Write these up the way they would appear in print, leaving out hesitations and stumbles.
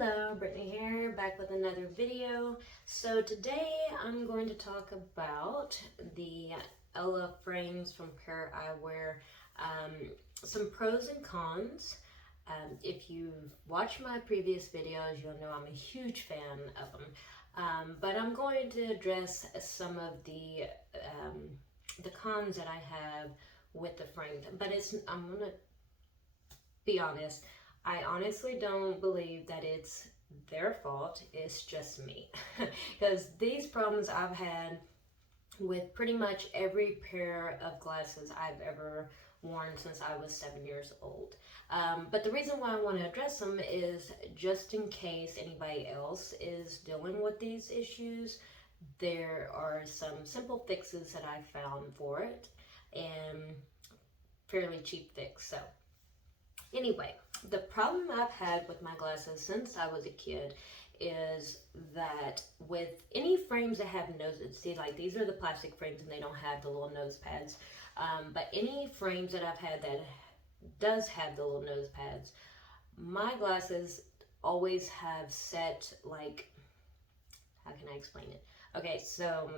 Hello, Brittany here, back with another video. So today I'm going to talk about the Ella frames from Pair Eyewear, some pros and cons. If you've watched my previous videos, you'll know I'm a huge fan of them. But I'm going to address some of the cons that I have with the frames. But I'm gonna be honest. I honestly don't believe that it's their fault. It's just me. Because these problems I've had with pretty much every pair of glasses I've ever worn since I was 7 years old. But the reason why I want to address them is just in case anybody else is dealing with these issues, there are some simple fixes that I found for it and fairly cheap fix. So anyway, the problem I've had with my glasses since I was a kid is that with any frames that have noses, see, like these are the plastic frames and they don't have the little nose pads, but any frames that I've had that does have the little nose pads, my glasses always have set, like, how can I explain it? Okay, so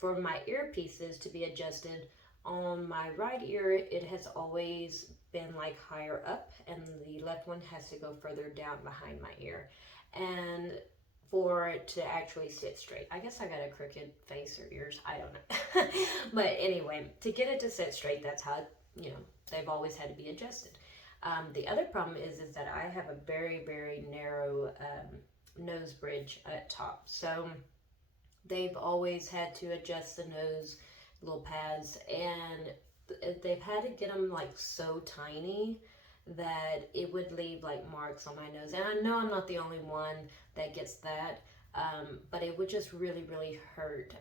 for my earpieces to be adjusted on my right ear, it has always been like higher up, and the left one has to go further down behind my ear. And for it to actually sit straight, I guess I got a crooked face or ears, I don't know. But anyway, to get it to sit straight, that's how, they've always had to be adjusted. The other problem is that I have a very, very narrow nose bridge at top. So they've always had to adjust the nose little pads, and they've had to get them like so tiny that it would leave like marks on my nose. And I know I'm not the only one that gets that, but it would just really, really hurt.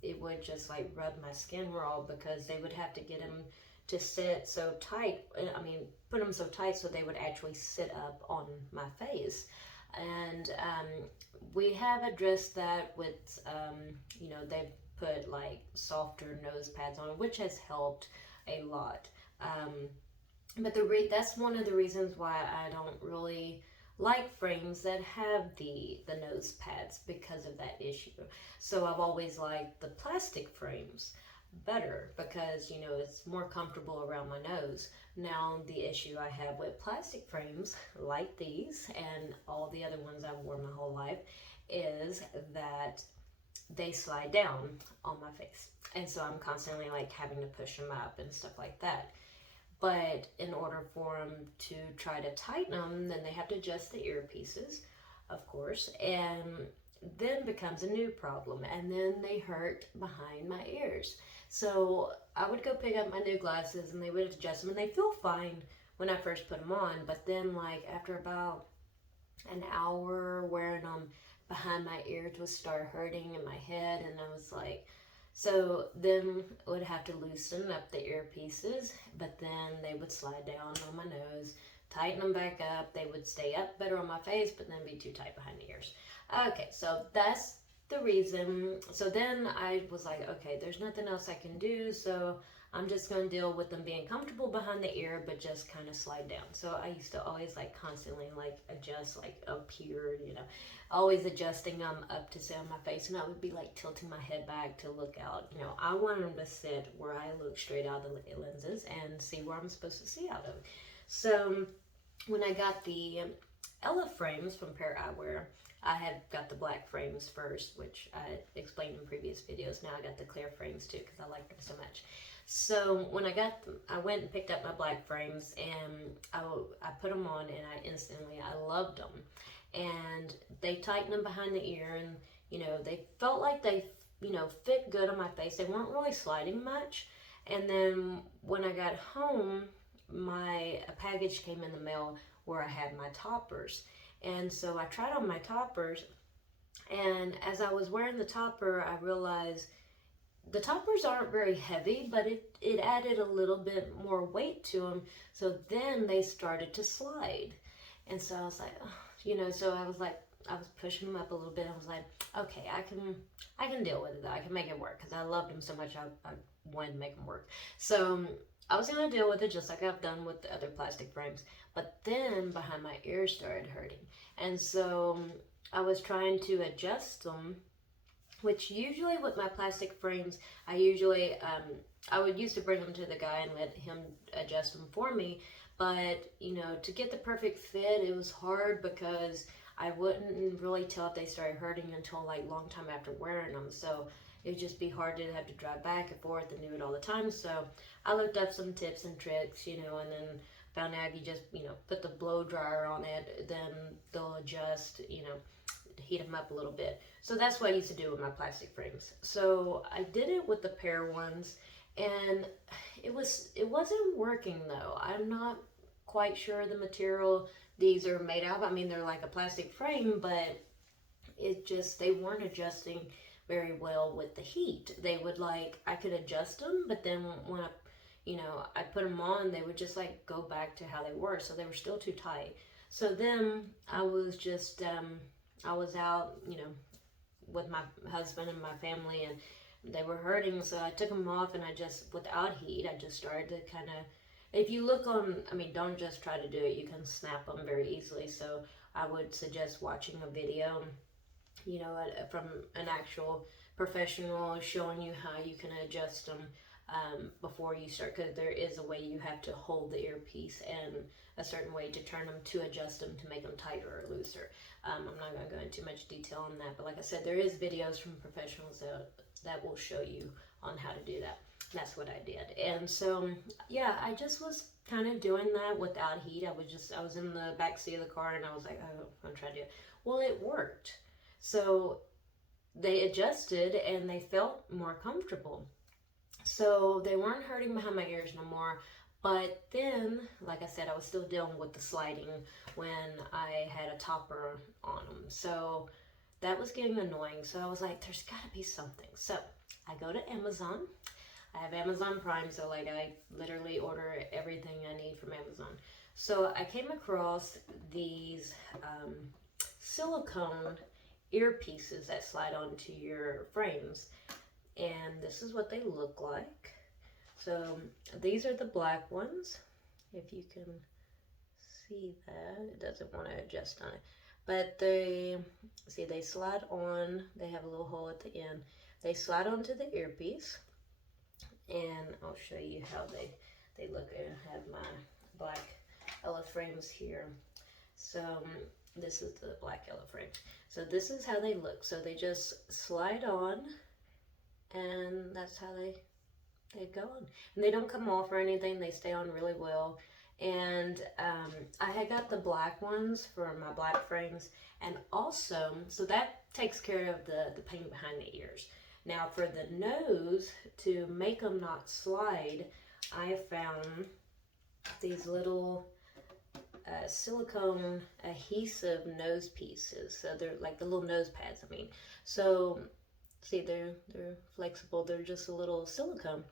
It would just like rub my skin raw because they would have to get them to sit so tight. I mean, put them so tight so they would actually sit up on my face. And we have addressed that with, they've put like softer nose pads on, which has helped a lot. But that's one of the reasons why I don't really like frames that have the nose pads, because of that issue. So I've always liked the plastic frames better because it's more comfortable around my nose. Now the issue I have with plastic frames like these and all the other ones I've worn my whole life is that they slide down on my face, and so I'm constantly like having to push them up and stuff like that. But in order for them to try to tighten them, then they have to adjust the earpieces, of course, and then becomes a new problem, and then they hurt behind my ears. So I would go pick up my new glasses and they would adjust them, and they feel fine when I first put them on, but then like after about an hour wearing them, behind my ears would start hurting in my head, and I was like, so then I would have to loosen up the earpieces, but then they would slide down on my nose, tighten them back up. They would stay up better on my face, but then be too tight behind the ears. Okay, so that's the reason. So then I was like, okay, there's nothing else I can do, so I'm just going to deal with them being comfortable behind the ear, but just kind of slide down. So I used to always like constantly like adjust like up here, always adjusting them up to sit on my face. And I would be like tilting my head back to look out. I want them to sit where I look straight out of the lenses and see where I'm supposed to see out of. So when I got the Ella frames from Pair Eyewear, I had got the black frames first, which I explained in previous videos. Now I got the clear frames too because I liked them so much. So when I got them, I went and picked up my black frames, and I put them on, and I loved them. And they tightened them behind the ear, and they felt like they fit good on my face. They weren't really sliding much. And then when I got home, a package came in the mail where I had my toppers. And so I tried on my toppers, and as I was wearing the topper, I realized the toppers aren't very heavy, but it added a little bit more weight to them. So then they started to slide. And so I was like, oh, so I was pushing them up a little bit. I was like, okay, I can deal with it. I can make it work because I loved them so much. I wanted to make them work. So I was going to deal with it just like I've done with the other plastic frames. But then behind my ears started hurting. And so I was trying to adjust them, which usually with my plastic frames, I would used to bring them to the guy and let him adjust them for me. But, you know, to get the perfect fit, it was hard because I wouldn't really tell if they started hurting until like long time after wearing them. So it would just be hard to have to drive back and forth and do it all the time. So I looked up some tips and tricks, you know, and then found out if you just, you know, put the blow dryer on it, then they'll adjust, you know, heat them up a little bit. So that's what I used to do with my plastic frames. So I did it with the pear ones, and it wasn't working though. I'm not quite sure the material these are made out of. I mean, they're like a plastic frame, but they weren't adjusting very well with the heat. They would like, I could adjust them, but then when I put them on, they would just like go back to how they were. So they were still too tight. So then I was just, I was out, you know, with my husband and my family, and they were hurting. So I took them off, and I just, without heat, I just started to kind of, if you look on, I mean, don't just try to do it. You can snap them very easily. So I would suggest watching a video, you know, from an actual professional showing you how you can adjust them before you start, because there is a way you have to hold the earpiece and a certain way to turn them to adjust them to make them tighter or looser. I'm not going to go into much detail on that, but like I said, there is videos from professionals that will show you on how to do that. That's what I did. And so, yeah, I just was kind of doing that without heat. I was in the back seat of the car, and I was like, oh, I'm trying to do it. Well, it worked. So they adjusted, and they felt more comfortable. So they weren't hurting behind my ears no more. But then, like I said, I was still dealing with the sliding when I had a topper on them. So that was getting annoying. So I was like, there's got to be something. So I go to Amazon. I have Amazon Prime, so like I literally order everything I need from Amazon. So I came across these silicone earpieces that slide onto your frames, and this is what they look like. So these are the black ones. If you can see that, it doesn't want to adjust on it, but they slide on. They have a little hole at the end. They slide onto the earpiece, and I'll show you how they look. I have my black Ella frames here. So this is the black Ella frame. So this is how they look. So they just slide on, and that's how they go on. And they don't come off or anything. They stay on really well. And I had got the black ones for my black frames, and also, so that takes care of the pain behind the ears. Now for the nose, to make them not slide, I found these little silicone adhesive nose pieces. So they're like the little nose pads, I mean. So see, they're flexible. They're just a little silicone.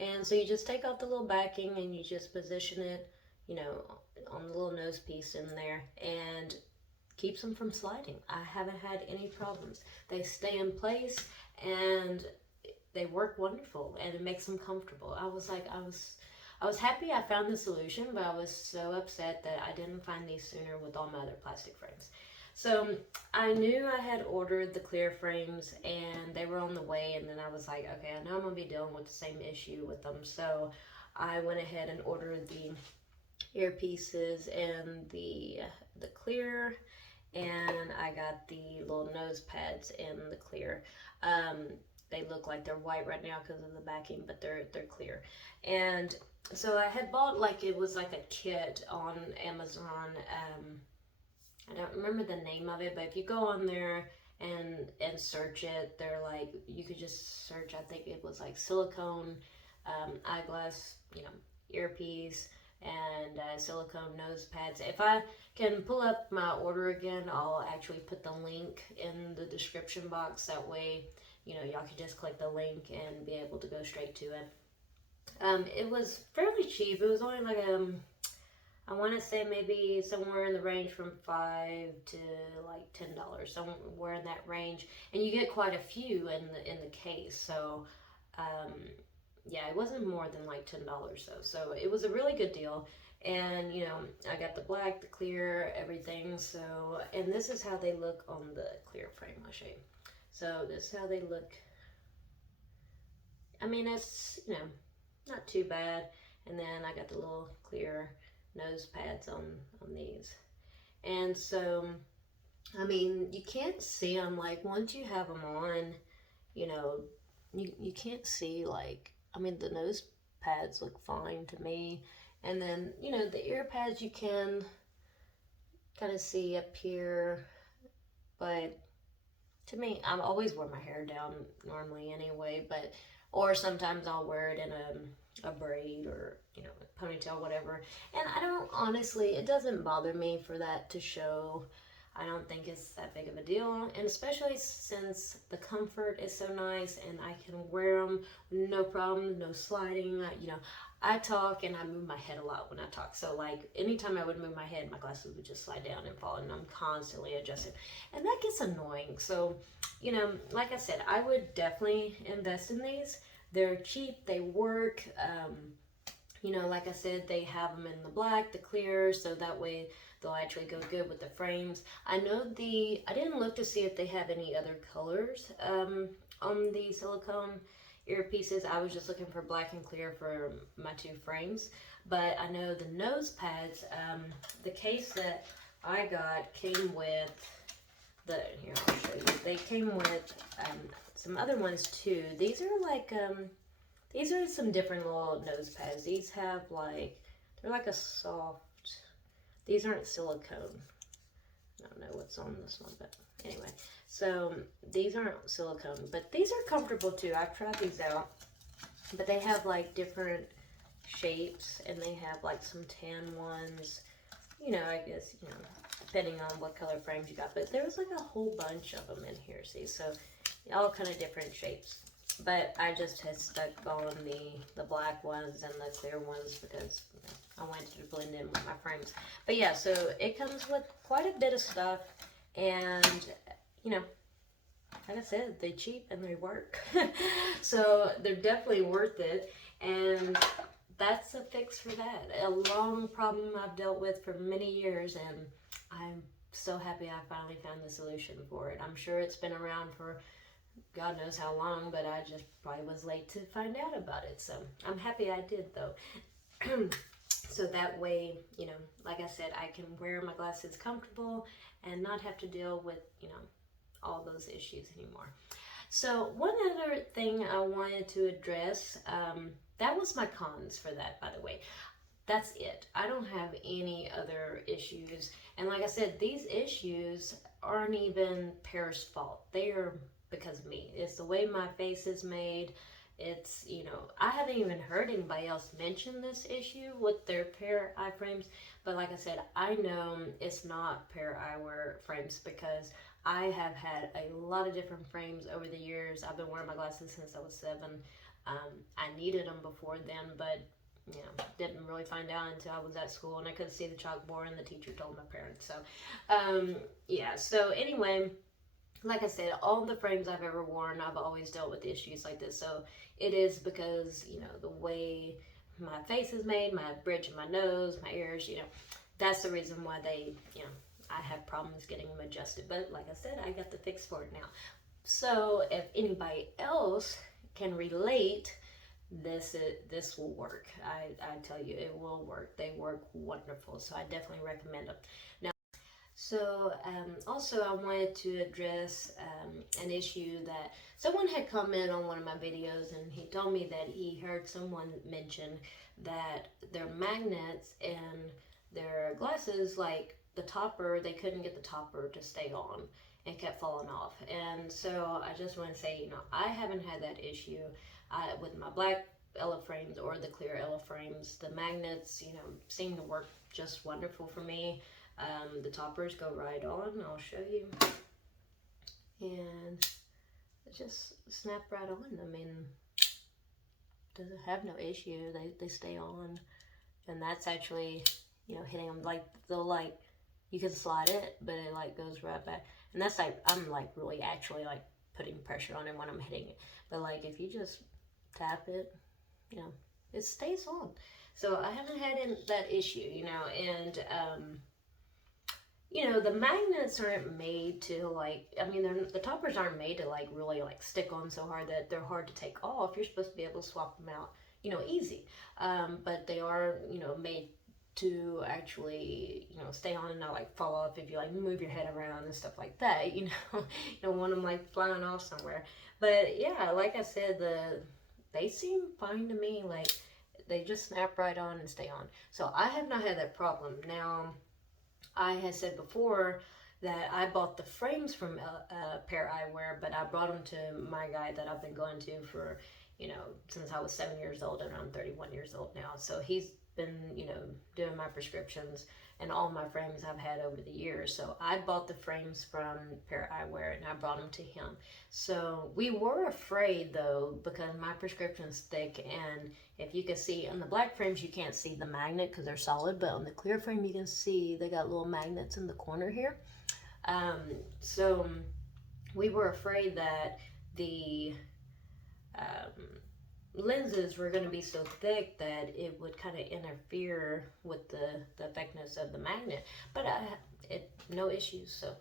And so you just take off the little backing, and you just position it, you know, on the little nose piece in there, and keeps them from sliding. I haven't had any problems. They stay in place, and they work wonderful, and it makes them comfortable. I was happy I found the solution, but I was so upset that I didn't find these sooner with all my other plastic frames. So I knew I had ordered the clear frames, and they were on the way, and then I was like, okay, I know I'm going to be dealing with the same issue with them. So I went ahead and ordered the earpieces and the clear, and I got the little nose pads in the clear. They look like they're white right now because of the backing, but they're clear. And so I had bought, like, it was like a kit on Amazon. I don't remember the name of it, but if you go on there and search it, they're like, you could just search, I think it was like silicone eyeglass, you know, earpiece, and silicone nose pads. If I can pull up my order again, I'll actually put the link in the description box. That way, you know, y'all can just click the link and be able to go straight to it. It was fairly cheap. It was only like I want to say maybe somewhere in the range from $5 to like $10, somewhere in that range, and you get quite a few in the case. So yeah, it wasn't more than like $10 though. So it was a really good deal, And you know, I got the black, the clear, everything. So, and this is how they look on the clear frame. I'll show you. So this is how they look. I mean, it's, you know, not too bad. And then I got the little clear nose pads on these. And so, I mean, you can't see them. Like, once you have them on, you know, you can't see, like, I mean, the nose pads look fine to me. And then, you know, the ear pads you can kind of see up here. But to me, I always wear my hair down normally anyway. But, or sometimes I'll wear it in a braid or, you know, a ponytail, whatever. And I don't, honestly, it doesn't bother me for that to show. I don't think it's that big of a deal, and especially since the comfort is so nice and I can wear them no problem, no sliding. You know, I talk and I move my head a lot when I talk, so like anytime I would move my head, my glasses would just slide down and fall, and I'm constantly adjusting, and that gets annoying. So, you know, like I said, I would definitely invest in these. They're cheap, they work. You know, like I said, they have them in the black, the clear, so that way they'll actually go good with the frames. I know I didn't look to see if they have any other colors on the silicone earpieces. I was just looking for black and clear for my two frames. But I know the nose pads, the case that I got came with here, I'll show you. They came with some other ones too. These are like, these are some different little nose pads. These have like, they're like a soft, these aren't silicone. I don't know what's on this one, but anyway. So these aren't silicone, but these are comfortable too. I've tried these out, but they have like different shapes, and they have like some tan ones. You know, I guess, you know, depending on what color frames you got. But there was like a whole bunch of them in here, see? So all kind of different shapes. But I just had stuck on the black ones and the clear ones because, you know, I wanted to blend in with my frames. But yeah, so it comes with quite a bit of stuff, and, you know, like I said, they're cheap and they work. So they're definitely worth it, and that's a fix for that. A long problem I've dealt with for many years, and I'm so happy I finally found the solution for it. I'm sure it's been around for God knows how long, but I just probably was late to find out about it. So I'm happy I did, though. So that way, you know, like I said, I can wear my glasses comfortable and not have to deal with, you know, all those issues anymore. So one other thing I wanted to address, that was my cons for that, by the way. That's it. I don't have any other issues. And like I said, these issues aren't even Pear's fault. They are because of me. It's the way my face is made. It's, you know, I haven't even heard anybody else mention this issue with their Pear eye frames. But like I said, I know it's not Pear eyewear frames because I have had a lot of different frames over the years. I've been wearing my glasses since I was 7. I needed them before then, but you know, didn't really find out until I was at school and I couldn't see the chalkboard and the teacher told my parents. So, yeah. So anyway, like I said, all the frames I've ever worn, I've always dealt with issues like this. So it is because, you know, the way my face is made, my bridge of my nose, my ears, you know, that's the reason why they, you know, I have problems getting them adjusted. But like I said, I got the fix for it now. So if anybody else can relate, this will work. I tell you, it will work. They work wonderful. So I definitely recommend them. Now, so also I wanted to address an issue that someone had commented on one of my videos, and he told me that he heard someone mention that their magnets and their glasses, like the topper, they couldn't get the topper to stay on and kept falling off. And so I just want to say, you know, I haven't had that issue with my black Ella frames or the clear Ella frames. The magnets, you know, seem to work just wonderful for me. The toppers go right on. I'll show you. And it just snap right on. I mean, doesn't have no issue. They stay on. And that's actually, you know, hitting them like, they'll like, you can slide it, but it like goes right back. And that's like, I'm like really actually like putting pressure on it when I'm hitting it. But like if you just tap it, you know, it stays on. So I haven't had that issue, and the magnets aren't made to like, I mean, the toppers aren't made to like really like stick on so hard that they're hard to take off. You're supposed to be able to swap them out, easy. But they are, made to actually, stay on and not like fall off if you like move your head around and stuff like that. You don't want them like flying off somewhere. But yeah, like I said, they seem fine to me. Like they just snap right on and stay on. So I have not had that problem. Now, I had said before that I bought the frames from Pair Eyewear, but I brought them to my guy that I've been going to for, since I was 7 years old, and I'm 31 years old now. So he's been, doing my prescriptions and all my frames I've had over the years. So I bought the frames from Pair Eyewear and I brought them to him. So we were afraid though, because my prescription's thick, and if you can see on the black frames, you can't see the magnet because they're solid, but on the clear frame, you can see they got little magnets in the corner here. So we were afraid that the lenses were going to be so thick that it would kind of interfere with the effectiveness of the magnet, but no issues. So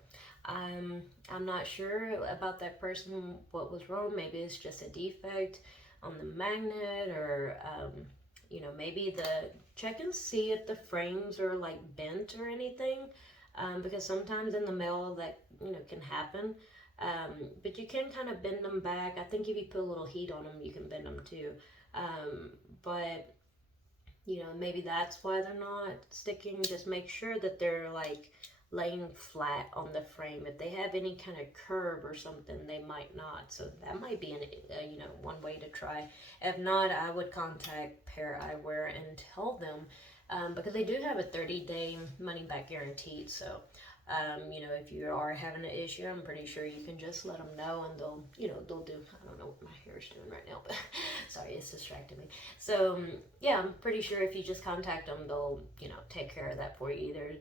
I'm not sure about that person, what was wrong. Maybe it's just a defect on the magnet, or maybe check and see if the frames are like bent or anything, because sometimes in the mail that can happen. But you can kind of bend them back. I think if you put a little heat on them, you can bend them too. But maybe that's why they're not sticking. Just make sure that they're like laying flat on the frame. If they have any kind of curve or something, they might not. So that might be one way to try. If not, I would contact Pair Eyewear and tell them, because they do have a 30-day money back guarantee. So if you are having an issue, I'm pretty sure you can just let them know, and they'll do, I don't know what my hair is doing right now, but sorry, it's distracting me. So, yeah, I'm pretty sure if you just contact them, they'll, take care of that for you. Either,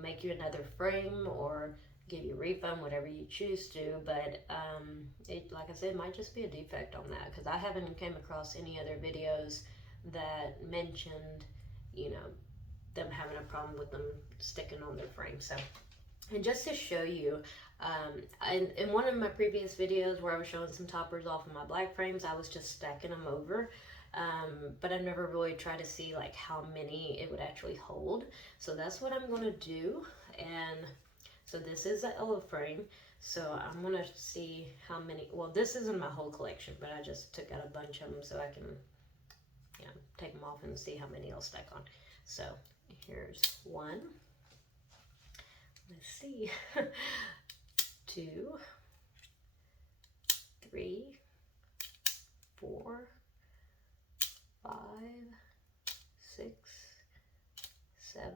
make you another frame or give you a refund, whatever you choose to. But, like I said, it might just be a defect on that, because I haven't came across any other videos that mentioned, them having a problem with them sticking on their frame. So, and just to show you, in one of my previous videos where I was showing some toppers off of my black frames, I was just stacking them over, but I never really tried to see like how many it would actually hold. So that's what I'm going to do. And so this is the Ella frame. So I'm going to see how many, well, this isn't my whole collection, but I just took out a bunch of them so I can, take them off and see how many I'll stack on. So here's one. Let's see. 2, 3, 4, 5, 6, 7,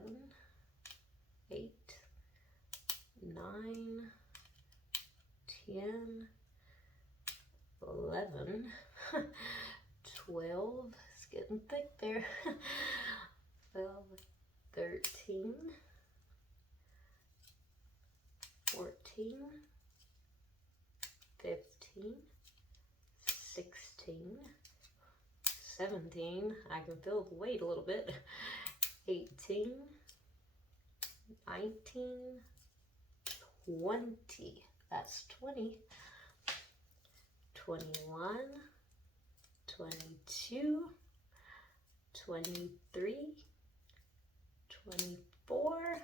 8, 9, 10, 11, 12. It's getting thick there. 12, 13, 14, 15, 16, 17, I can feel the weight a little bit, 18, 19, 20, that's 20, 21, 22, 23, 24,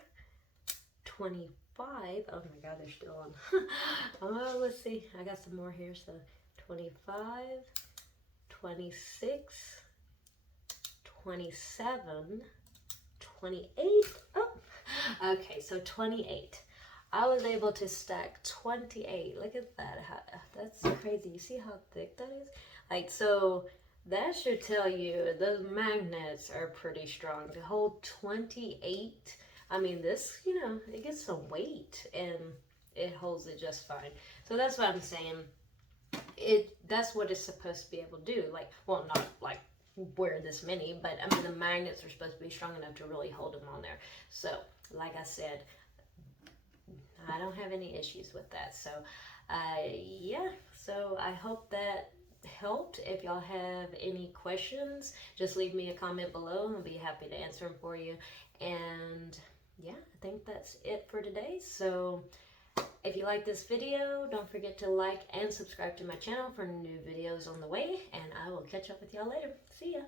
25. Oh my god, they're still on. Oh, let's see. I got some more here. So 25, 26, 27, 28. Oh, okay, so 28. I was able to stack 28. Look at that. That's crazy. You see how thick that is? Like, so that should tell you those magnets are pretty strong. To hold 28, I mean, this, it gets some weight and it holds it just fine. So that's what I'm saying. That's what it's supposed to be able to do. Like, well, not like wear this many, but I mean, the magnets are supposed to be strong enough to really hold them on there. So, like I said, I don't have any issues with that. So, yeah. So I hope that helped. If y'all have any questions, just leave me a comment below and I'll be happy to answer them for you. And yeah, I think that's it for today. So if you like this video, don't forget to like and subscribe to my channel for new videos on the way, and I will catch up with y'all later. See ya!